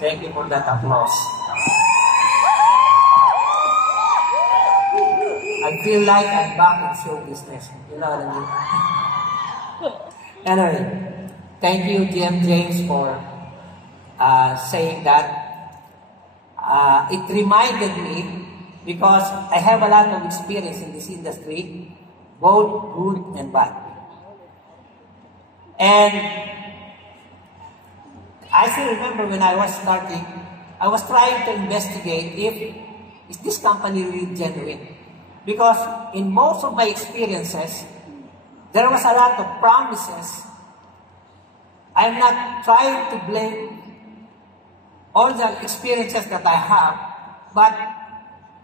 Thank you for that applause. I feel like I'm back in show business. You know what I mean? Anyway, thank you, GM James, for saying that. It reminded me, because I have a lot of experience in this industry, both good and bad. And I still remember when I was starting, I was trying to investigate is this company really genuine? Because in most of my experiences, there was a lot of promises. I'm not trying to blame all the experiences that I have, but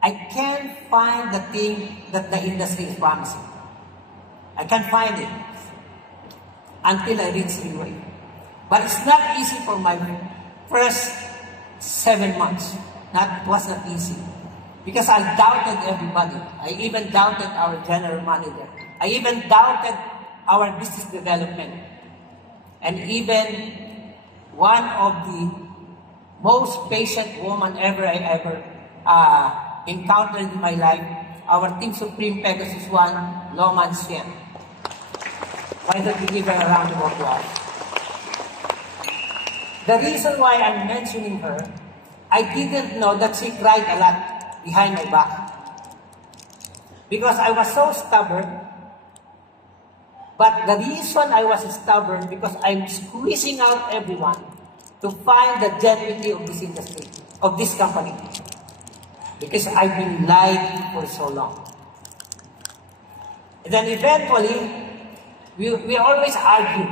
I can't find the thing that the industry is promising. I can't find it until I reach Leeway. But it's not easy for my first 7 months. It was not easy. Because I doubted everybody. I even doubted our general manager. I even doubted our business development. And even one of the most patient woman I ever encountered in my life, our Team Supreme Pegasus 1, Loman Sien. Why don't you give her a round of applause? The reason why I'm mentioning her, I didn't know that she cried a lot behind my back. Because I was so stubborn. But the reason I was stubborn, because I'm squeezing out everyone to find the genuinity of this industry, of this company. Because I've been lied for so long. And then eventually, we always argue,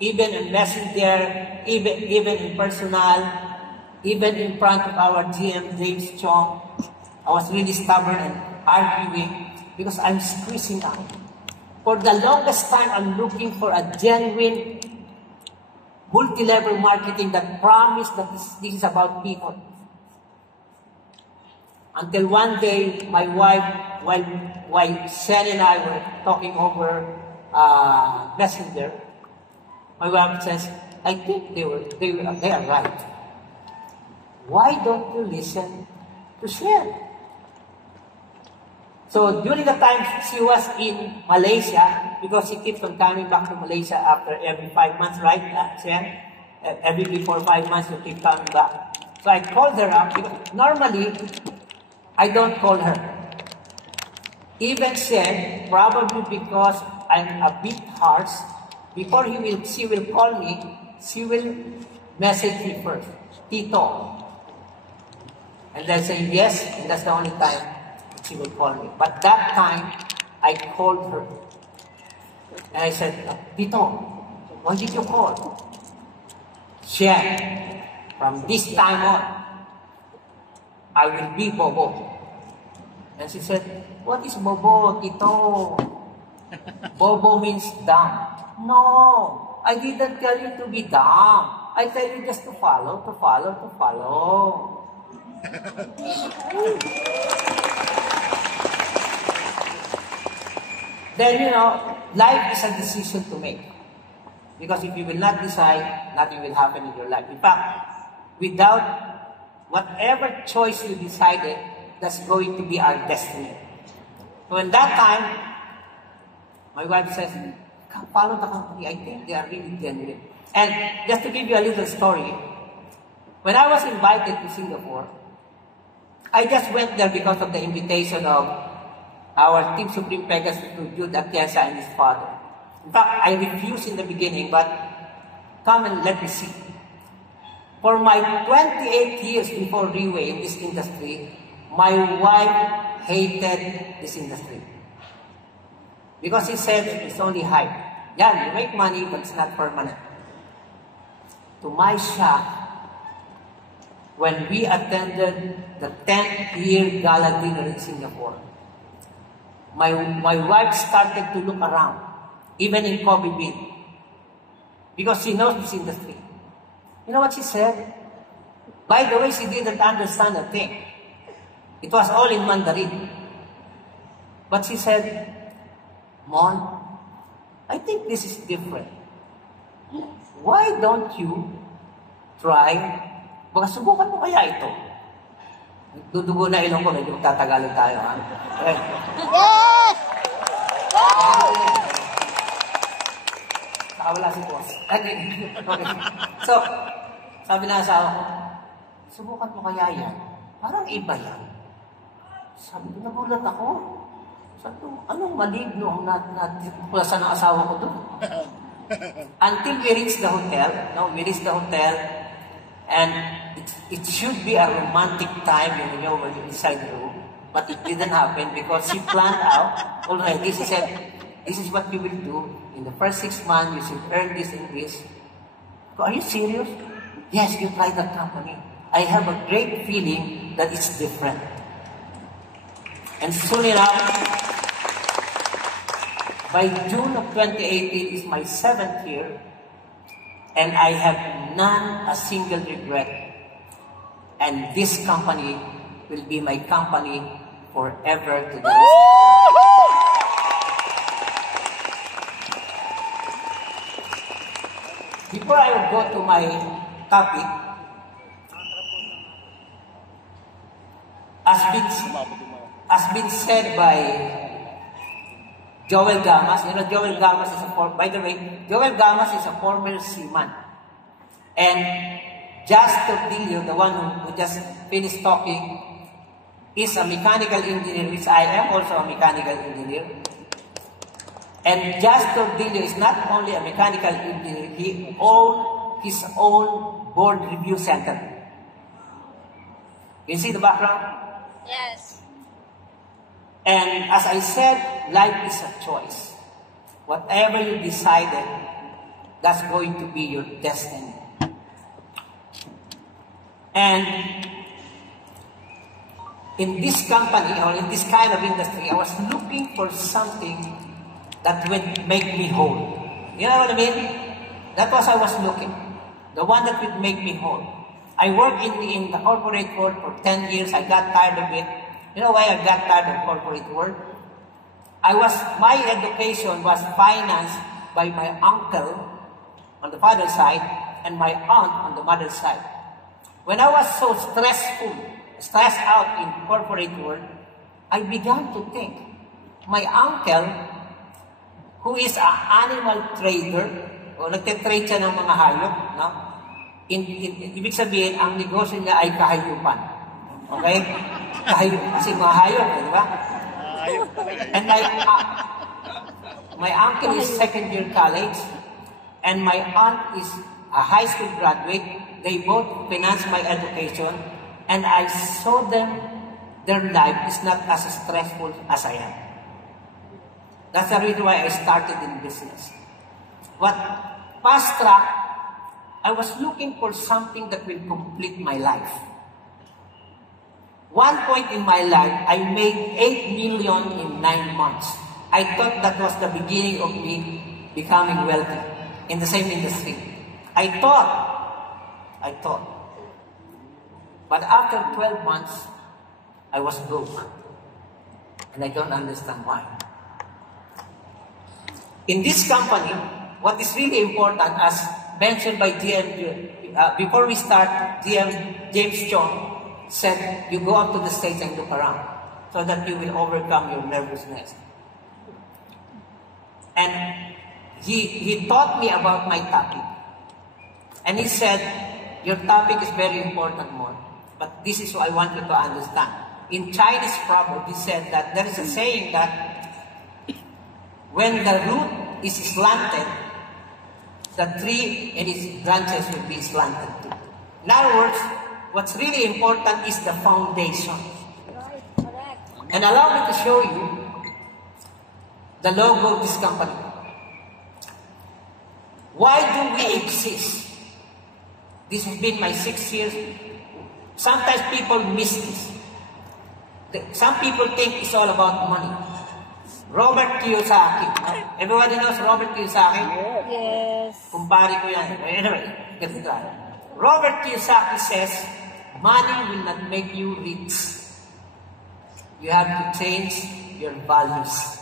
even in messenger, even in personal, even in front of our GM, James Chong. I was really stubborn and arguing because I'm squeezing out. For the longest time, I'm looking for a genuine multi-level marketing that promised that this is about people. Until one day, my wife, while Shen and I were talking over Messenger, my wife says, I think they are right. Why don't you listen to Shen? So during the time she was in Malaysia, because she keeps on coming back to Malaysia after every 5 months, right, Shen? Every before 5 months, you keep coming back. So I called her up, because normally, I don't call her. Even Shen, probably because I'm a bit harsh, before she will call me, she will message me first, Tito. And then say yes, and that's the only time she will call me. But that time, I called her. And I said, Tito, why did you call? Shen, from this time on, I will be Bobo. And she said, what is Bobo, Tito? Bobo means dumb. No, I didn't tell you to be dumb. I tell you just to follow, to follow, to follow. Then, you know, life is a decision to make. Because if you will not decide, nothing will happen in your life. In fact, without whatever choice you decided, that's going to be our destiny. So in that time, my wife says, follow the company. I think they are really genuine. And just to give you a little story, when I was invited to Singapore, I just went there because of the invitation of our Team Supreme Pegasus to Jude Atienza and his father. In fact, I refused in the beginning, but come and let me see. For my 28 years before Leeway in this industry, my wife hated this industry. Because he said it's only hype. Yeah, you make money, but it's not permanent. To my shock, when we attended the 10th year gala dinner in Singapore, my wife started to look around, even in Kobe Beach, because she knows this industry. You know what she said? By the way, she didn't understand a thing. It was all in Mandarin. But she said, Mon, I think this is different. Why don't you try Baka subukan mo kaya ito. Dudugo na ilong ko, medyo tatagalog tayo, ha? Okay. Yes! Nakawala si boss. Okay. So, sabi na asawa ko, subukan mo kaya yan? Parang iba yan. Sabi ko, nagulat ako. Sabi ko, anong maligno ang natipulasan ng asawa ko doon? Until we reached the hotel, we reached the hotel, and it should be a romantic time, when you're inside the room. But it didn't happen because she planned out already. She said, this is what you will do. In the first 6 months, you should earn this and this. Are you serious? Yes, you try that company. I have a great feeling that it's different. And soon enough, by June of 2018 is my 7th year, and I have a single regret. And this company will be my company forever to the rest of my life. Before I go to my topic, as been said by Joel Gamas, Joel Gamas is by the way, Joel Gamas is a former seaman. And Just Tordillo, the one who just finished talking, is a mechanical engineer, which I am also a mechanical engineer. And Just Tordillo is not only a mechanical engineer, he owns his own board review center. You see the background? Yes. And as I said, life is a choice. Whatever you decided, that's going to be your destiny. And in this company, or in this kind of industry, I was looking for something that would make me whole. You know what I mean? That was I was looking. The one that would make me whole. I worked in the corporate world for 10 years. I got tired of it. You know why I got tired of corporate world? My education was financed by my uncle on the father's side and my aunt on the mother's side. When I was so stressed out in corporate world, I began to think, my uncle, who is an animal trader, o nagtitrade siya ng mga hayop, no? Ibig sabihin, ang negosyo niya ay kahayupan. Okay? Kasi mga hayop, di ba? And my uncle is second year college, and my aunt is a high school graduate. They both finance my education, and I saw their life is not as stressful as I am. That's the reason why I started in business. But fast track, I was looking for something that will complete my life. One point in my life, I made 8 million in 9 months. I thought that was the beginning of me becoming wealthy in the same industry. I thought. But after 12 months, I was broke. And I don't understand why. In this company, what is really important, as mentioned by before we start, James Chong said, you go up to the stage and look around so that you will overcome your nervousness. And he taught me about my topic. And he said, your topic is very important, Mon, but this is what I want you to understand. In Chinese proverb, he said that there is a saying that when the root is slanted, the tree and its branches will be slanted too. In other words, what's really important is the foundation. Right, correct. And allow me to show you the logo of this company. Why do we exist? This has been my 6 years. Sometimes people miss this. Some people think it's all about money. Robert Kiyosaki. Everybody knows Robert Kiyosaki? Yes. Kumpari ko yan. Anyway, ganito tayo. Robert Kiyosaki says, money will not make you rich. You have to change your values.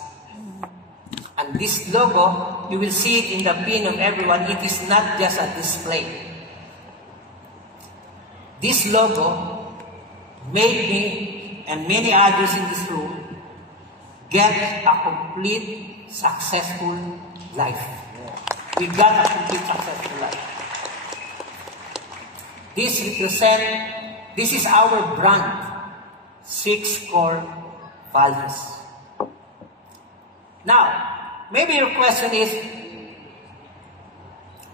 And this logo, you will see it in the pin of everyone. It is not just a display. This logo made me and many others in this room get a complete successful life. We got a complete successful life. This is our brand, 6 core values. Now, maybe your question is,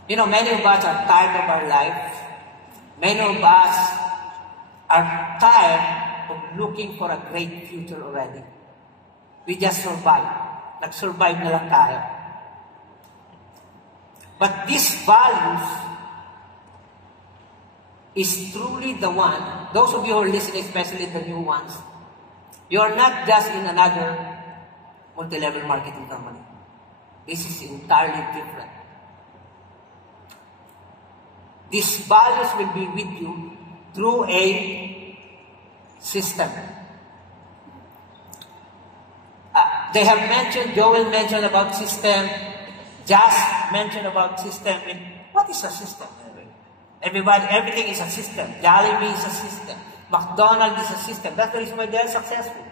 many of us are tired of our life. Many of us are tired of looking for a great future already. We just survive. Nag-survive na lang tayo. But these values is truly the one, those of you who are listening, especially the new ones, you are not just in another multi-level marketing company. This is entirely different. These values will be with you through a system. They have mentioned, Joel mentioned about system, Jas mentioned about system. And what is a system? Everybody, everything is a system. Jollibee is a system. McDonald's is a system. That's the reason why they are successful.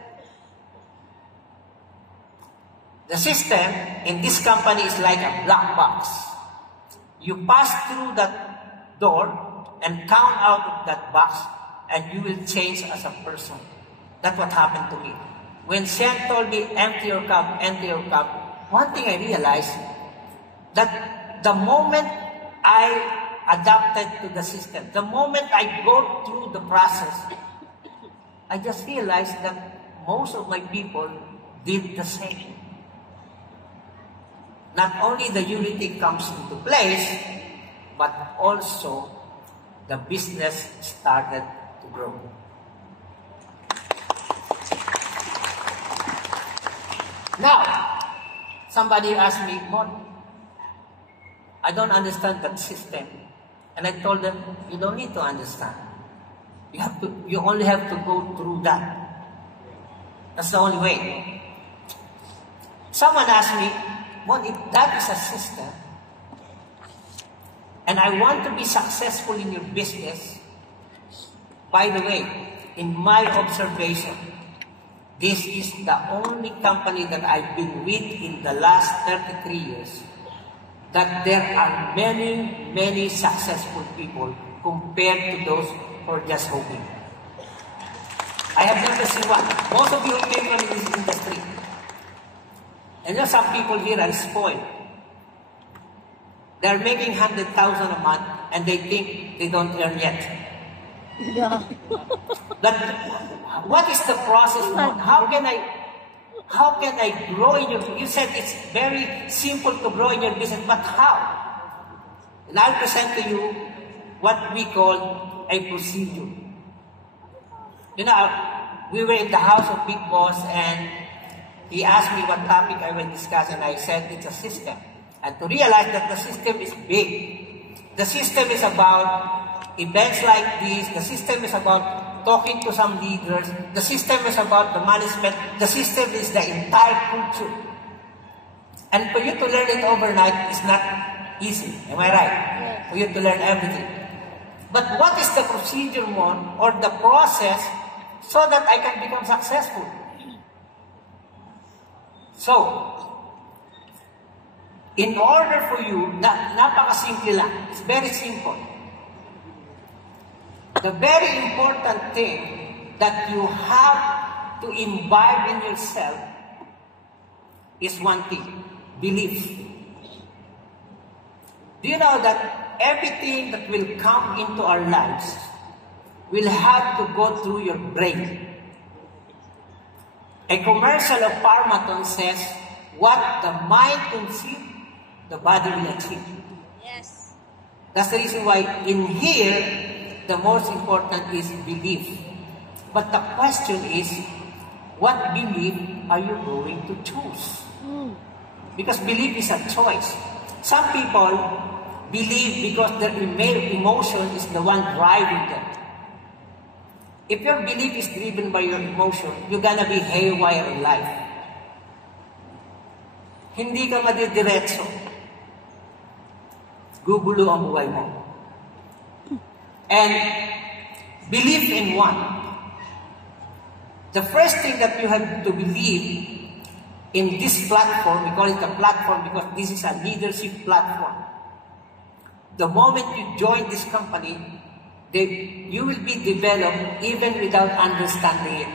The system in this company is like a black box. You pass through that door and count out of that box and you will change as a person. That's what happened to me. When Shen told me, empty your cup, one thing I realized, that the moment I adapted to the system, the moment I go through the process, I just realized that most of my people did the same. Not only the unity comes into place, but also the business started to grow. Now, somebody asked me, Mon, I don't understand that system. And I told them, you don't need to understand. You only have to go through that. That's the only way. Someone asked me, Mon, if that is a system, and I want to be successful in your business, by the way, in my observation, this is the only company that I've been with in the last 33 years that there are many, many successful people compared to those who are just hoping. I have never seen one. Most of you came from this industry. And there are some people here are spoiled. They are making 100,000 a month and they think they don't earn yet. Yeah. But what is the process? How can I grow in your business? You said it's very simple to grow in your business, but how? And I'll present to you what we call a procedure. We were in the house of Big Boss and he asked me what topic I will discuss and I said it's a system. And to realize that the system is big. The system is about events like this. The system is about talking to some leaders. The system is about the management. The system is the entire culture. And for you to learn it overnight is not easy. Am I right? Yes. For you to learn everything. But what is the procedure or the process so that I can become successful? So, in order for you, napakasimple lang. It's very simple. The very important thing that you have to imbibe in yourself is one thing, belief. Do you know that everything that will come into our lives will have to go through your brain? A commercial of Parmaton says, what the mind conceives, the body will achieve. Yes. That's the reason why in here, the most important is belief. But the question is, what belief are you going to choose? Because belief is a choice. Some people believe because their emotion is the one driving them. If your belief is driven by your emotion, you're gonna be haywire in life. Hindi ka madidiretso. Gugulo ang buhay mo. And Believe in one. The first thing that you have to believe in this platform, we call it a platform because this is a leadership platform. The moment you join this company, you will be developed even without understanding it.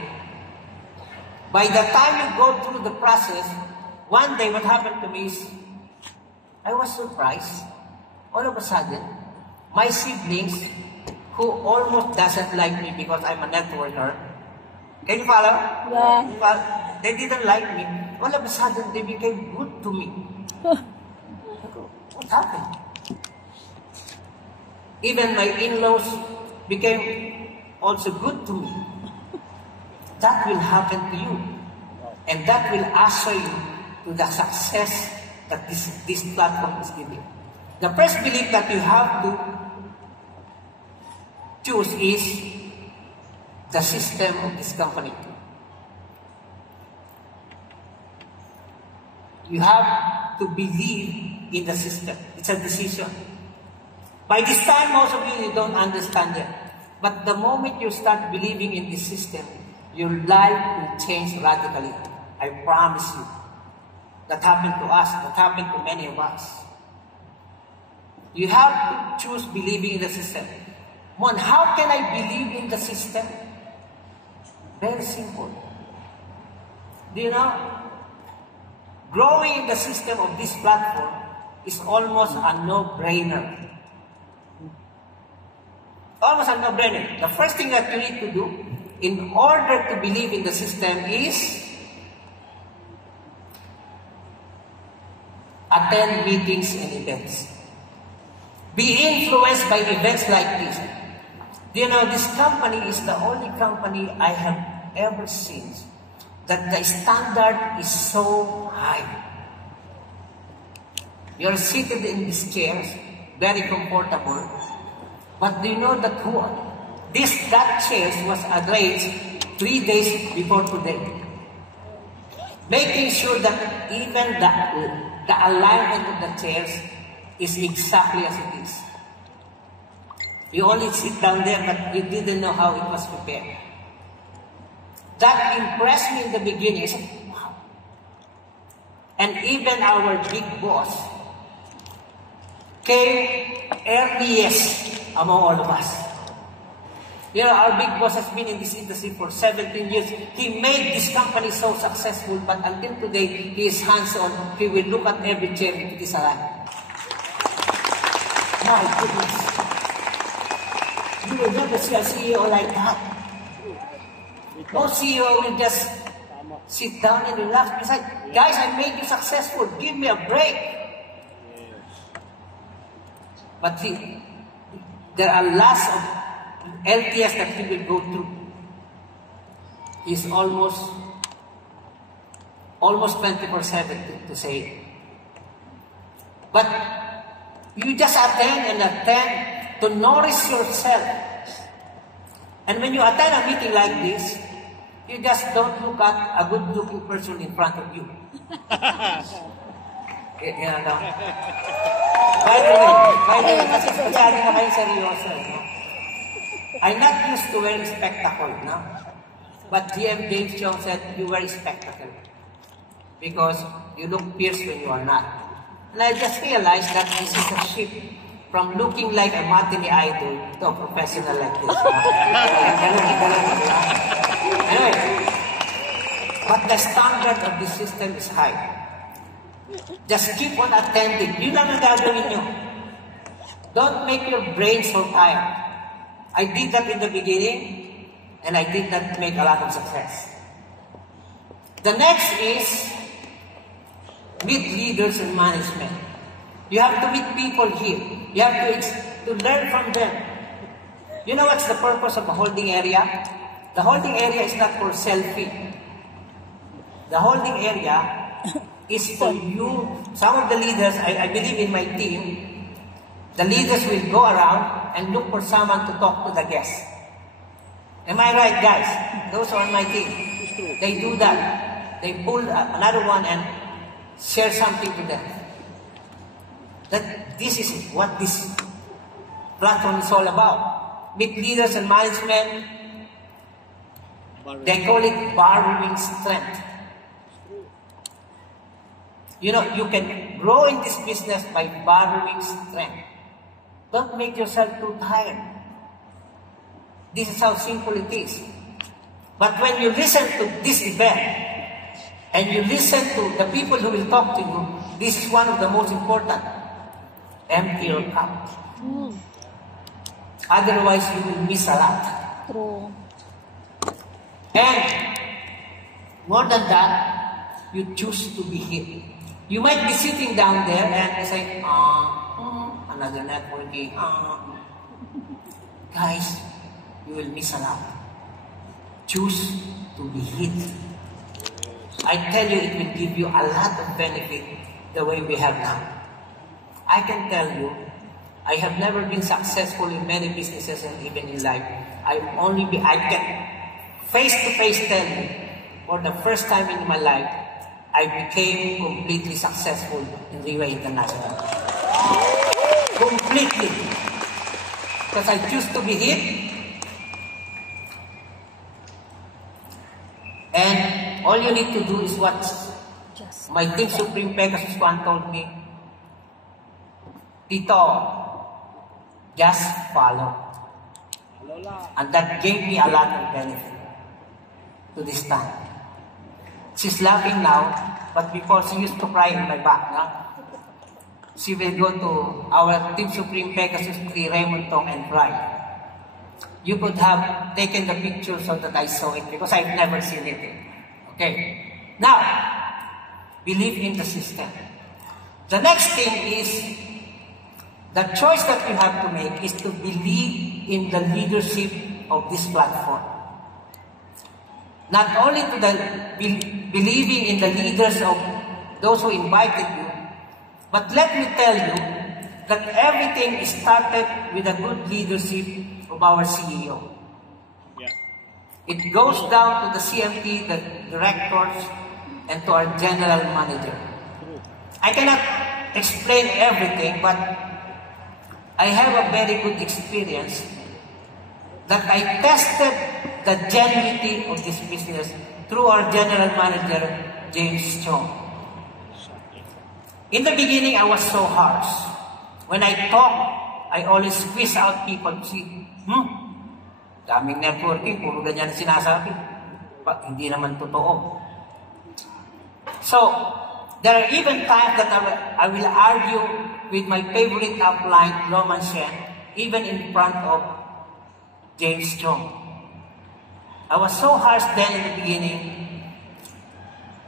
By the time you go through the process, one day what happened to me is, I was surprised. All of a sudden, my siblings, who almost doesn't like me because I'm a networker, can you follow? Yeah. They didn't like me. All of a sudden, they became good to me. What happened? Even my in-laws became also good to me. That will happen to you. And that will usher you to the success that this platform is giving. The first belief that you have to choose is the system of this company. You have to believe in the system. It's a decision. By this time, most of you don't understand it. But the moment you start believing in this system, your life will change radically. I promise you. That happened to us. That happened to many of us. You have to choose believing in the system. One, how can I believe in the system? Very simple. Do you know? Growing in the system of this platform is almost a no-brainer. Almost a no-brainer. The first thing that you need to do in order to believe in the system is attend meetings and events. Be influenced by events like this. Do you know, this company is the only company I have ever seen that the standard is so high. You're seated in these chairs, very comfortable. But do you know that that chairs was arranged 3 days before today? Making sure that even the alignment of the chairs is exactly as it is. You only sit down there, but you didn't know how it was prepared. That impressed me in the beginning. I said, wow. And even our big boss came earliest among all of us. You know, our big boss has been in this industry for 17 years. He made this company so successful, but until today, he is hands-on. He will look at every chair if it is alive. My goodness. You will never see a CEO like that. No CEO will just sit down and relax. Besides, guys, I made you successful. Give me a break. But there are lots of LTS that he will go through. He's almost 24/7 to say it. But you just attend to nourish yourself. And when you attend a meeting like this, you just don't look at a good-looking person in front of you. You know? By the way, kasi masyado na kayo seryoso. No? I'm not used to wearing spectacles, no? But GM James Chong said, you wear spectacles. Because you look fierce when you are not. And I just realized that this is a shift from looking like a matinee idol to a professional like this. Anyway, but the standard of the system is high. Just keep on attending. Yun lang ang gagawin nyo. Don't make your brain so tired. I did that in the beginning, and I did not make a lot of success. The next is meet leaders and management. You have to meet people here. You have to learn from them. You know what's the purpose of the holding area? The holding area is not for selfie. The holding area is for you. Some of the leaders, I believe in my team, the leaders will go around and look for someone to talk to the guests. Am I right, guys? Those are on my team. They do that. They pull another one and share something to them. That this is what this platform is all about. meet leaders and management, they call it borrowing strength. You know, you can grow in this business by borrowing strength. Don't make yourself too tired. This is how simple it is. But when you listen to this event, and you listen to the people who will talk to you, this is one of the most important. Empty your cup. Otherwise, you will miss a lot. True. And more than that, you choose to be hit. You might be sitting down there and say, another networking. Guys, you will miss a lot. Choose to be hit. I tell you, it will give you a lot of benefit the way we have now. I can tell you, I have never been successful in many businesses and even in life. I can face-to-face tell you, for the first time in my life, I became completely successful in Riva International. Completely. Because I choose to be hit. And all you need to do is what my Team Supreme Pegasus One told me. Tito, just follow. And that gave me a lot of benefit to this time. She's laughing now, but before she used to cry in my back. She will go to our Team Supreme Pegasus 3, Raymond Tong, and cry. You could have taken the picture so that I saw it, because I've never seen it. Okay. Now, believe in the system. The next thing is, the choice that you have to make is to believe in the leadership of this platform. Not only to believing in the leaders of those who invited you, but let me tell you that everything started with a good leadership of our CEO. Yeah. It goes down to the CMT, the directors, and to our general manager. I cannot explain everything, but I have a very good experience that I tested the genuinity of this business through our general manager, James Chong. In the beginning, I was so harsh. When I talk, I always squeeze out people. See, daming networking, puro ganyan sinasabi. Hindi naman totoo. So, there are even times that I will argue with my favorite upline, Roman Shen, even in front of James Chong. I was so harsh then in the beginning.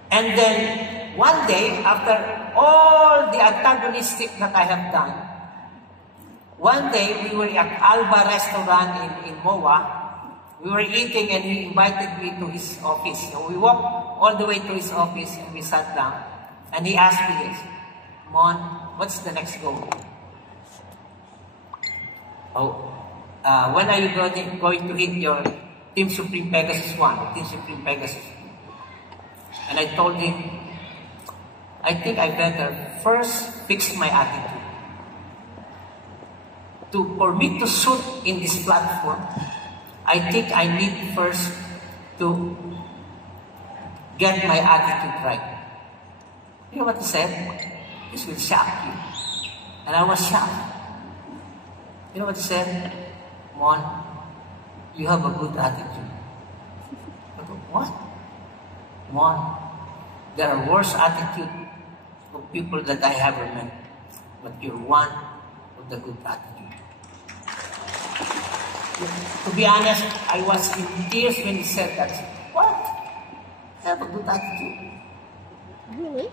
And then, one day, after all the antagonistic that I have done, one day we were at Alba restaurant in MOA. We were eating and he invited me to his office. So we walked all the way to his office and we sat down. And he asked me this, Mon, what's the next goal? When are you going to hit your Team Supreme Pegasus 1, Team Supreme Pegasus? And I told him, I think I better first fix my attitude. For me to shoot in this platform, I think I need first to get my attitude right. You know what he said? This will shock you. And I was shocked. You know what he said? Mon, you have a good attitude. I go, what? Mon, there are worse attitude of people that I have met, but you're one of the good attitude. To be honest, I was in tears when he said that. What? I have a good attitude. Really?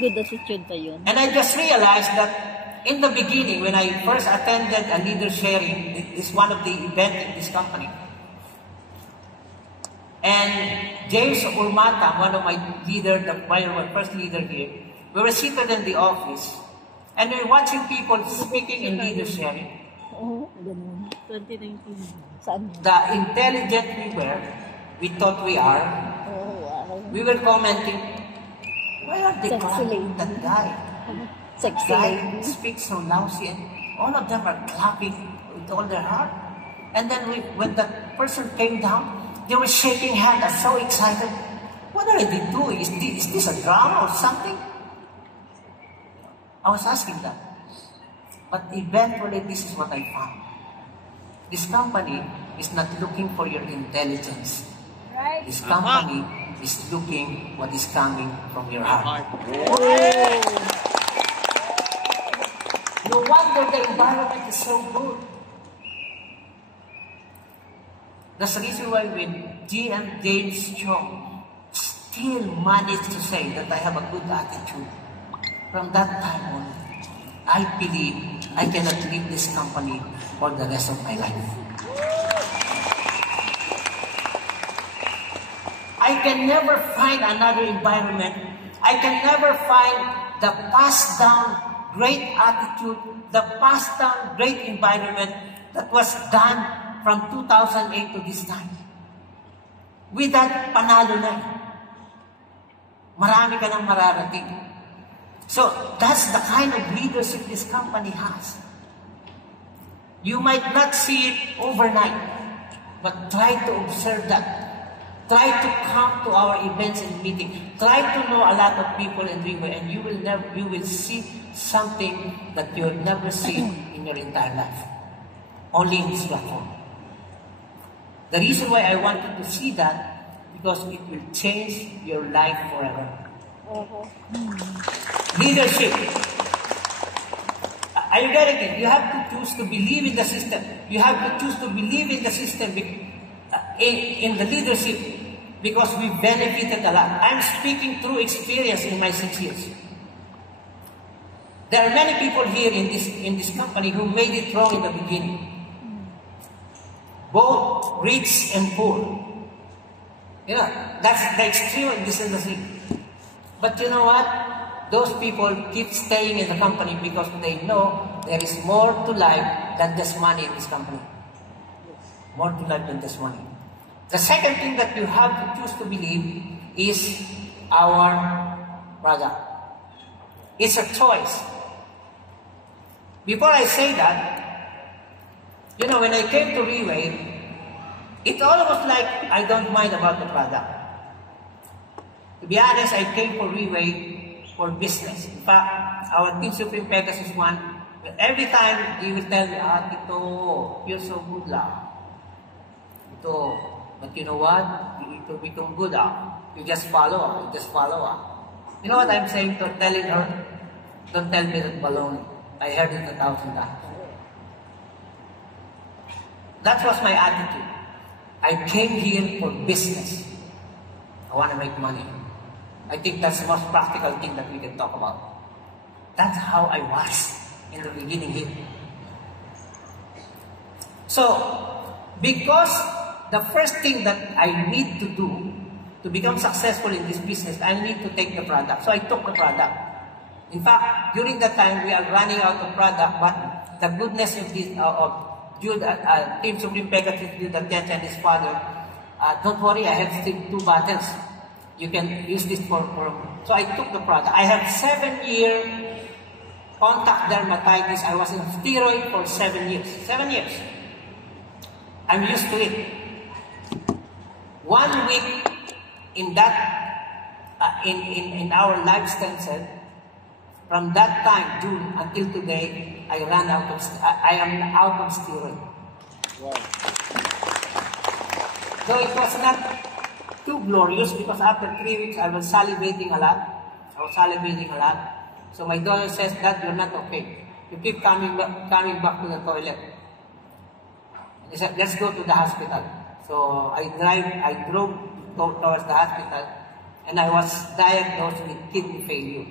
Good attitude pa yun. And I just realized that in the beginning, when I first attended a leader sharing, this one of the events in this company, and James Urmata, one of my leaders, my first leader here, we were seated in the office, and we were watching people speaking in leader sharing. Oo, ganun. 2019. Saan? The intelligent we thought we are, Oh, wow. we were commenting, why are they Sexy clapping lady. that guy? Sexy Guy lady. speaks so lousy, and all of them are clapping with all their heart. And then when that person came down, they were shaking hands and so excited. What are they doing? Is this a drama or something? I was asking that. But eventually, this is what I found. This company is not looking for your intelligence. Right. This company is looking what is coming from your heart. No wonder the environment is so good. That's the reason why when GM James Chong still managed to say that I have a good attitude, from that time on, I believe I cannot leave this company for the rest of my life. I can never find another environment. I can never find the passed down great attitude, the passed down great environment that was done from 2008 to this time. With that, panalo na. Marami ka nang mararating. So, that's the kind of leadership this company has. You might not see it overnight, but try to observe that. Try to come to our events and meetings. Try to know a lot of people in Ringway, and you will see something that you have never seen in your entire life. Only in this platform. The reason why I wanted to see that, because it will change your life forever. Leadership. Are you getting it? You have to choose to believe in the system. You have to choose to believe in the system, in the leadership, because we benefited a lot. I'm speaking through experience in my 6 years. There are many people here in this company who made it wrong in the beginning. Both rich and poor. You know, that's the extreme in this industry. But you know what? Those people keep staying in the company because they know there is more to life than just money in this company. More to life than just money. The second thing that you have to choose to believe is our product. It's a choice. Before I say that, you know, when I came to Reway, it almost like I don't mind about the product. To be honest, I came for Reway for business. In fact, our Team Supreme Pegasus one, every time he will tell me, Tito, you're so good lah. Ito, but you know what? Ito become good You just follow You just follow You know what I'm saying? Telling her, don't tell me that baloney. I heard it 1,000 times. That was my attitude. I came here for business. I want to make money. I think that's the most practical thing that we can talk about. That's how I was in the beginning here. So, because the first thing that I need to do to become successful in this business, I need to take the product. So I took the product. In fact, during that time, we are running out of product, but the goodness of this, Jude, Team Supreme Pegasus, Jude Atienza and his father, don't worry, I have still 2 bottles. You can use this for. So I took the product. I had 7-year contact dermatitis. I was in steroid for 7 years. 7 years. I'm used to it. 1 week in that, in our lifestyle set, from that time, June, until today, I am out of steroid. Wow. So it was not too glorious because after 3 weeks, I was salivating a lot. So my daughter says, Dad, you're not okay. You keep coming back to the toilet. And he said, let's go to the hospital. So I drove towards the hospital, and I was diagnosed with kidney failure.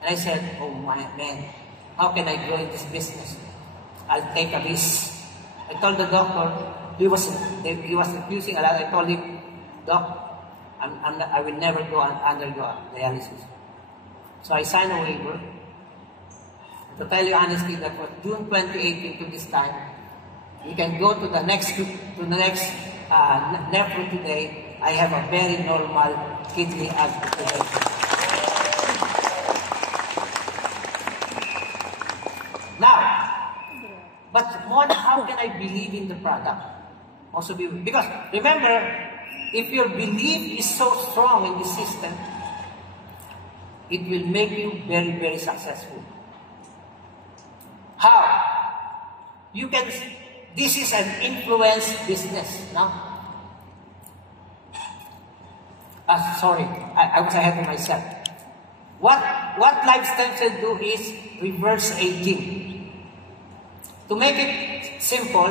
And I said, oh my man, how can I grow in this business? I'll take a risk. I told the doctor, he was refusing a lot. I told him, Doc, I will never undergo dialysis. So I signed a waiver. To tell you honestly, that was June 2018 to this time. You can go to the next nephro today. I have a very normal kidney activation. Now, but Mona, how can I I believe in the product. Also because remember, if your belief is so strong in the system, it will make you very, very successful. How? You can, this is an influence business now. Sorry, I was ahead of myself. What Lifestyle Cell do is reverse aging. To make it simple,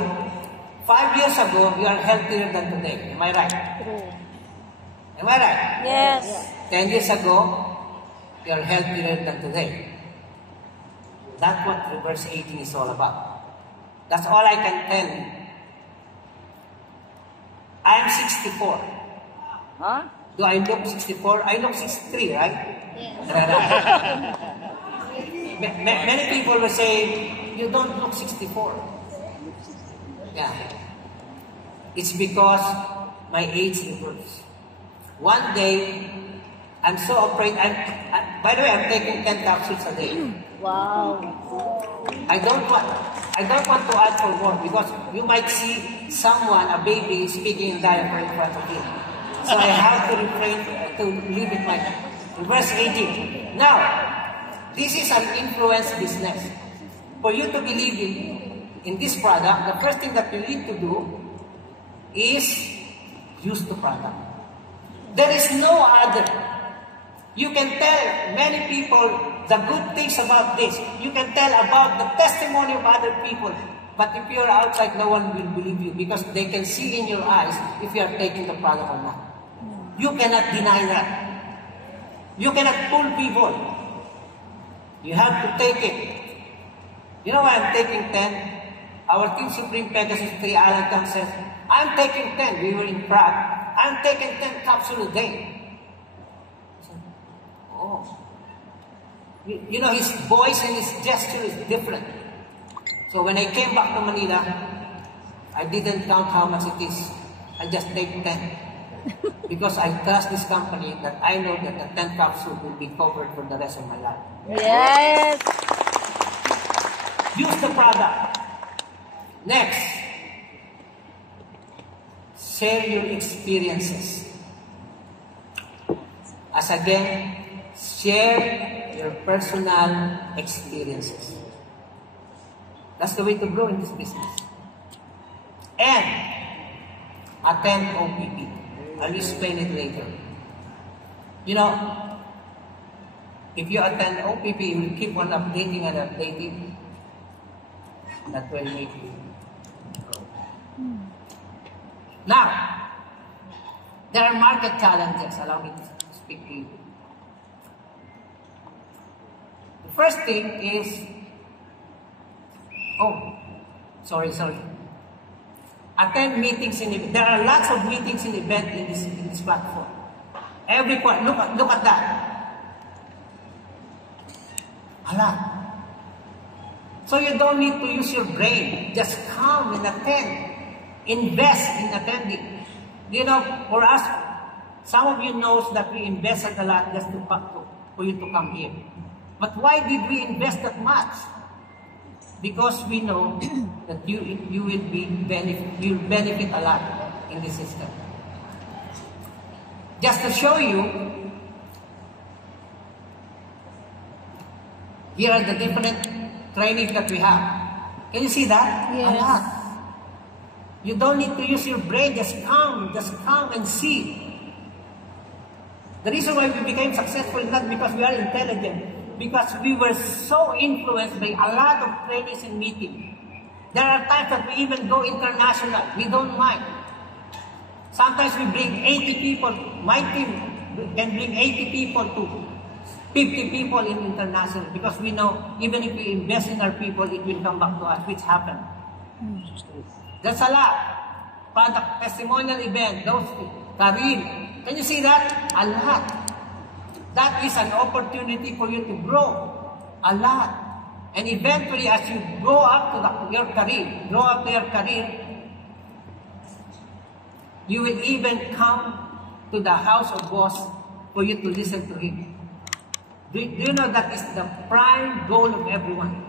5 years ago, you are healthier than today. Am I right? True. Am I right? Yes. 10 years ago, you are healthier than today. That's what reverse aging is all about. That's all I can tell you. I am 64. Huh? Do I look 64? I look 63, right? Yes. Many people will say, you don't look 64. Yeah. It's because my age reverses. One day, I'm so afraid. By the way, I'm taking 10 capsules a day. Wow. I don't want to ask for more because you might see someone, a baby, speaking in diaper in front of you. So I have to refrain to live with my reverse aging. Now, this is an influence business. For you to believe in this product, the first thing that you need to do is use the product. There is no other. You can tell many people the good things about this. You can tell about the testimony of other people. But if you are outside, no one will believe you because they can see in your eyes if you are taking the product or not. You cannot deny that. You cannot fool people. You have to take it. You know why I'm taking 10? Our Team Supreme Pegasus 3 Alan Kang says, I'm taking 10. We were in Prague. I'm taking 10 capsules a day. Oh. You know, his voice and his gesture is different. So when I came back to Manila, I didn't count how much it is. I just take 10. Because I trust this company that I know that the 10 capsules will be covered for the rest of my life. Yes. Use the product. Next, share your experiences. As again, share your personal experiences. That's the way to grow in this business. And attend OPP. I'll explain it later. You know, if you attend OPP, you will keep on updating and updating. That will make you. Now, there are market challenges. Allow me to speak to you. The first thing is, sorry. Attend meetings in event. There are lots of meetings in event in this platform. Every quarter, look at that. A lot. So you don't need to use your brain. Just come and attend. Invest in attending. You know, for us, some of you knows that we invested a lot just for you to come here. But why did we invest that much? Because we know that you'll benefit a lot in this system. Just to show you, here are the different trainings that we have. Can you see that? Yes. A lot. You don't need to use your brain. Just come and see. The reason why we became successful is not because we are intelligent. Because we were so influenced by a lot of trainings and meetings. There are times that we even go international. We don't mind. Sometimes we bring 80 people. My team can bring 80 people to 50 people in international. Because we know, even if we invest in our people, it will come back to us, which happened. That's a lot. Product testimonial event, those Karim. Can you see that? A lot. That is an opportunity for you to grow a lot. And eventually, as you grow up to your career, you will even come to the house of boss for you to listen to him. Do you know that is the prime goal of everyone?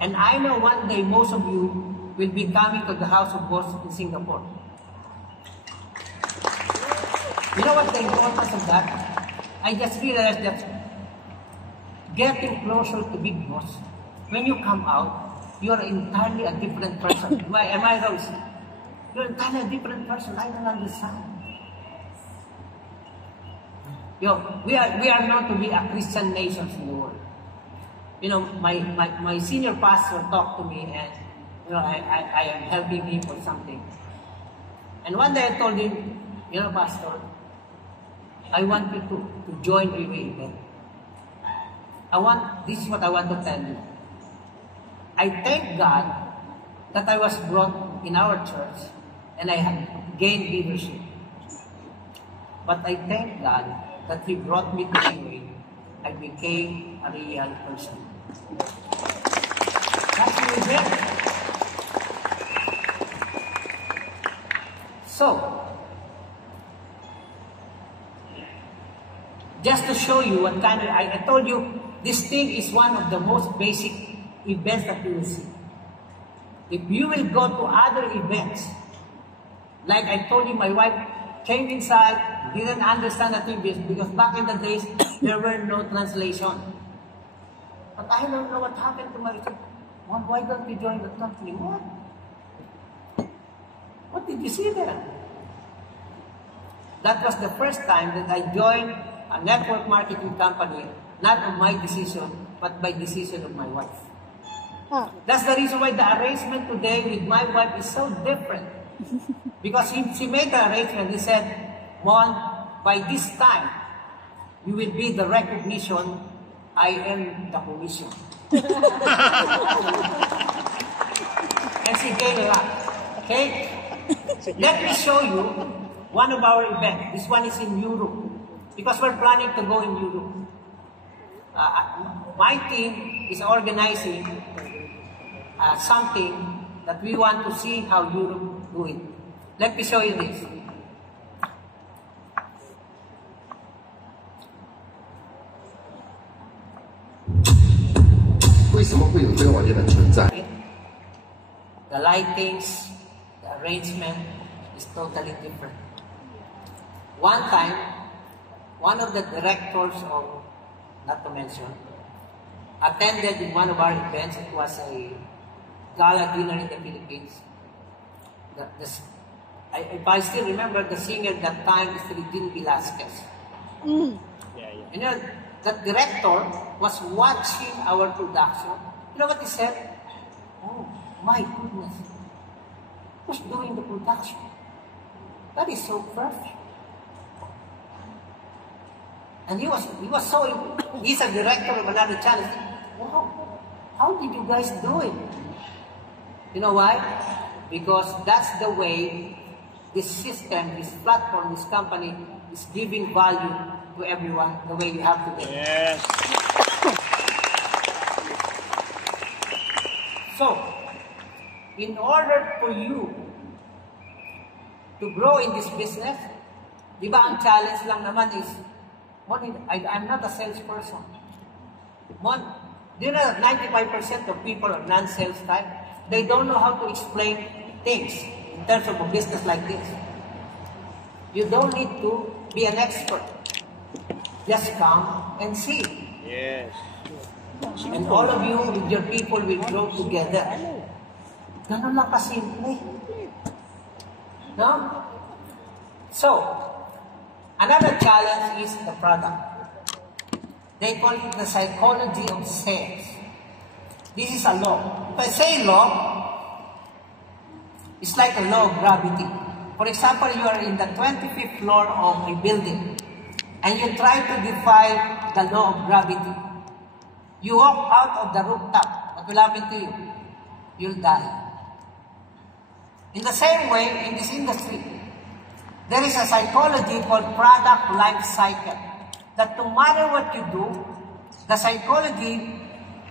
And I know one day most of you will be coming to the House of Boss in Singapore. You know what the importance of that? I just realized that getting closer to Big Boss, when you come out, you're entirely a different person. Am I wrong? You're entirely a different person. I don't understand. We are not to be a Christian nation in the world. You know, my senior pastor talked to me, and you know, I am helping him for something. And one day I told him, you know, Pastor, I want you to join Relay event. This is what I want to tell you. I thank God that I was brought in our church and I have gained leadership. But I thank God that He brought me to Relay. I became a real person. That's the event. So, just to show you what kind of, I told you, this thing is one of the most basic events that you will see. If you will go to other events, like I told you, my wife came inside, didn't understand the thing because back in the days, there were no translation. But I don't know what happened to my wife. Why don't you join the company? What? What did you see there? That was the first time that I joined a network marketing company, not on my decision, but by decision of my wife. That's the reason why the arrangement today with my wife is so different. Because she made the arrangement, he said, Mon, by this time, you will be the recognition, I am the commission. And she gave a lot. Okay? Let me show you one of our events. This one is in Europe. Because we're planning to go in Europe. My team is organizing something that we want to see how Europe do it. Let me show you this. 为什么会有这个网页的存在？ The lightings, the arrangement is totally different. One time, one of the directors of, not to mention, attended in one of our events. It was a gala dinner in the Philippines. If I still remember, the singer that time is Regine Velasquez. You know, the director was watching our production. You know what he said? Oh, my goodness. Who's doing the production? That is so perfect. And he's a director of another channel. Wow, how did you guys do it? You know why? Because that's the way this system, this platform, this company is giving value to everyone the way you have today. Yes. So, in order for you to grow in this business, di ba ang challenge lang naman is, I'm not a salesperson. Do you know that 95% of people are non-sales type? They don't know how to explain things in terms of a business like this. You don't need to be an expert. Just come and see. Yes. And all of you with your people will grow together. Ganun lang kasimple. No? So, another challenge is the product. They call it the psychology of sales. This is a law. If I say law, it's like a law of gravity. For example, you are in the 25th floor of a building and you try to defy the law of gravity. You walk out of the rooftop. What will happen to you? You'll die. In the same way, in this industry, there is a psychology called product life cycle. That no matter what you do, the psychology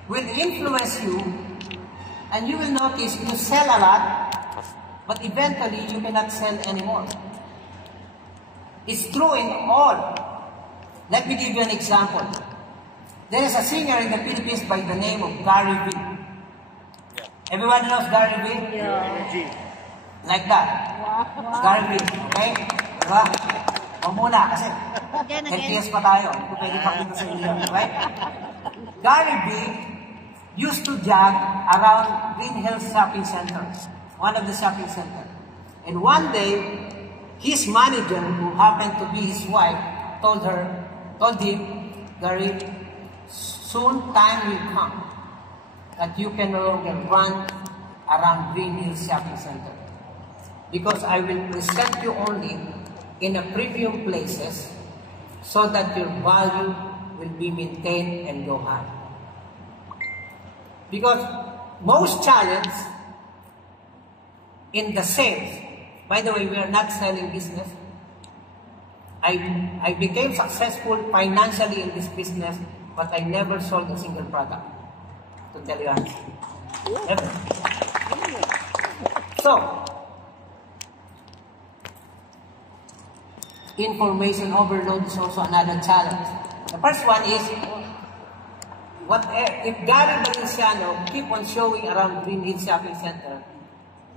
will influence you and you will notice you sell a lot, but eventually you cannot sell anymore. It's true in all. Let me give you an example. There is a singer in the Philippines by the name of Gary V. Everyone knows Gary Vee? Yeah. Like that. Gary Vee, okay? Diba? O muna, kasi Again. 10 years pa tayo. Hindi ko pwede pakita sa inyo, right? Gary Vee used to jog around Green Hills Shopping Center, one of the shopping centers. And one day, his manager, who happened to be his wife, told him, Gary, soon time will come that you can no longer run around Green Hills Shopping Center. Because I will present you only in a premium places so that your value will be maintained and go high. Because most challenge in the sales, by the way, we are not selling business. I became successful financially in this business, but I never sold a single product, to tell you honestly. Never. So, information overload is also another challenge. The first one is, if Gary Valenciano keep on showing around Green Hills Shopping Center,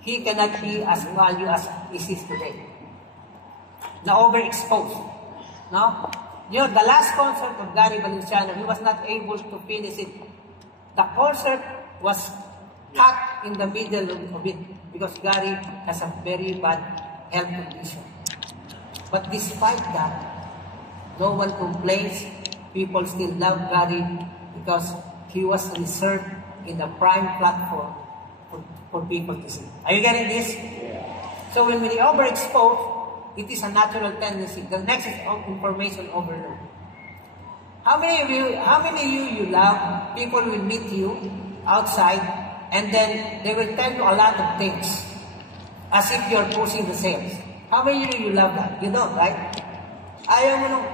he cannot be as value as he is today. Na overexposed. No? You know, the last concert of Gary Valenciano, he was not able to finish it. The concert was cut in the middle of it because Gary has a very bad health condition. But despite that, no one complains. People still love Gary because he was reserved in the prime platform for people to see. Are you getting this? Yeah. So when we overexpose, it is a natural tendency. The next is information overload. How many of you love, people will meet you outside and then they will tell you a lot of things as if you're pushing the sales. How many of you love that? You don't, right? Ayaw mo nung,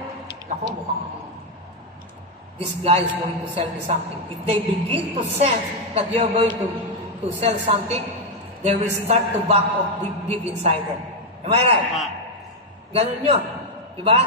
naku, mukhang this guy is going to sell me something. If they begin to sense that you're going to sell something, they will start to back off deep inside them. Am I right? Ganun yun. Diba?